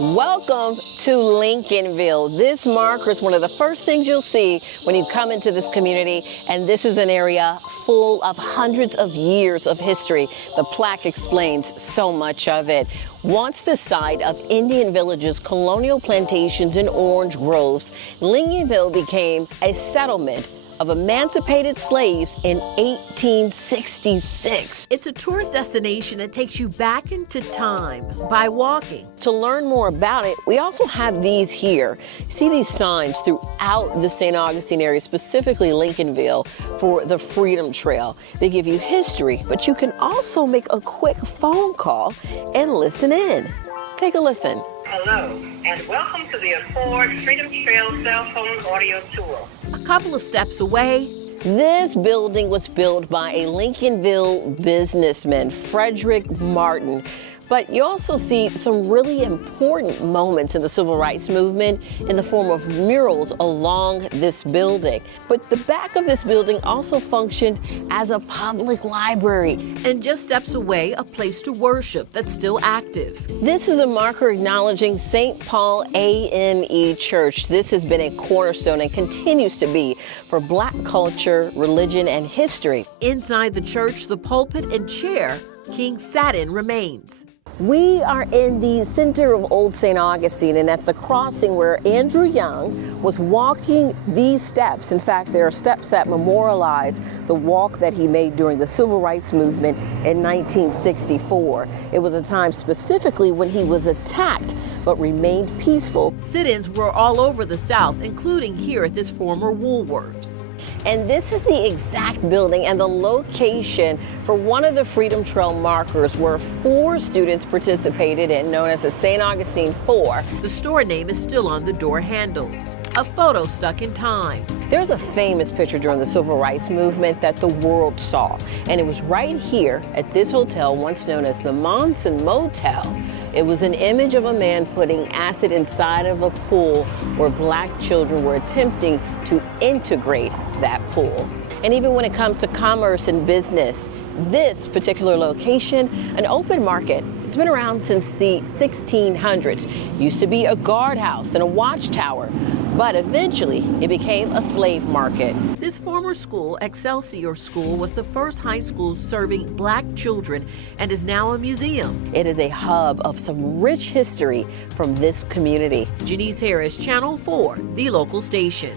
Welcome to Lincolnville. This marker is one of the first things you'll see when you come into this community, and this is an area full of hundreds of years of history. The plaque explains so much of it. Once the site of Indian villages, colonial plantations, and orange groves, Lincolnville became a settlement of emancipated slaves in 1866. It's a tourist destination that takes you back into time by walking. To learn more about it, we also have these here. You see these signs throughout the St. Augustine area, specifically Lincolnville, for the Freedom Trail. They give you history, but you can also make a quick phone call and listen in. Take a listen. Hello, and welcome to the Accord Freedom Trail cell phone audio tour. A couple of steps away, this building was built by a Lincolnville businessman, Frederick Martin. But you also see some really important moments in the civil rights movement in the form of murals along this building. But the back of this building also functioned as a public library. And just steps away, a place to worship that's still active. This is a marker acknowledging St. Paul AME Church. This has been a cornerstone and continues to be for Black culture, religion, and history. Inside the church, the pulpit and chair King sat in remains. We are in the center of Old St. Augustine and at the crossing where Andrew Young was walking these steps. In fact, there are steps that memorialize the walk that he made during the civil rights movement in 1964. It was a time specifically when he was attacked but remained peaceful. Sit-ins were all over the South, including here at this former Woolworths. And this is the exact building and the location for one of the Freedom Trail markers where 4 students participated in, known as the St. Augustine 4. The store name is still on the door handles. A photo stuck in time. There's a famous picture during the civil rights movement that the world saw, and it was right here at this hotel, once known as the Monson Motel. It was an image of a man putting acid inside of a pool where Black children were attempting to integrate that pool. And even when it comes to commerce and business, this particular location, an open market, it's been around since the 1600s. Used to be a guardhouse and a watchtower, but eventually it became a slave market. This former school, Excelsior School, was the first high school serving Black children and is now a museum. It is a hub of some rich history from this community. Jenese Harris, Channel 4, the local station.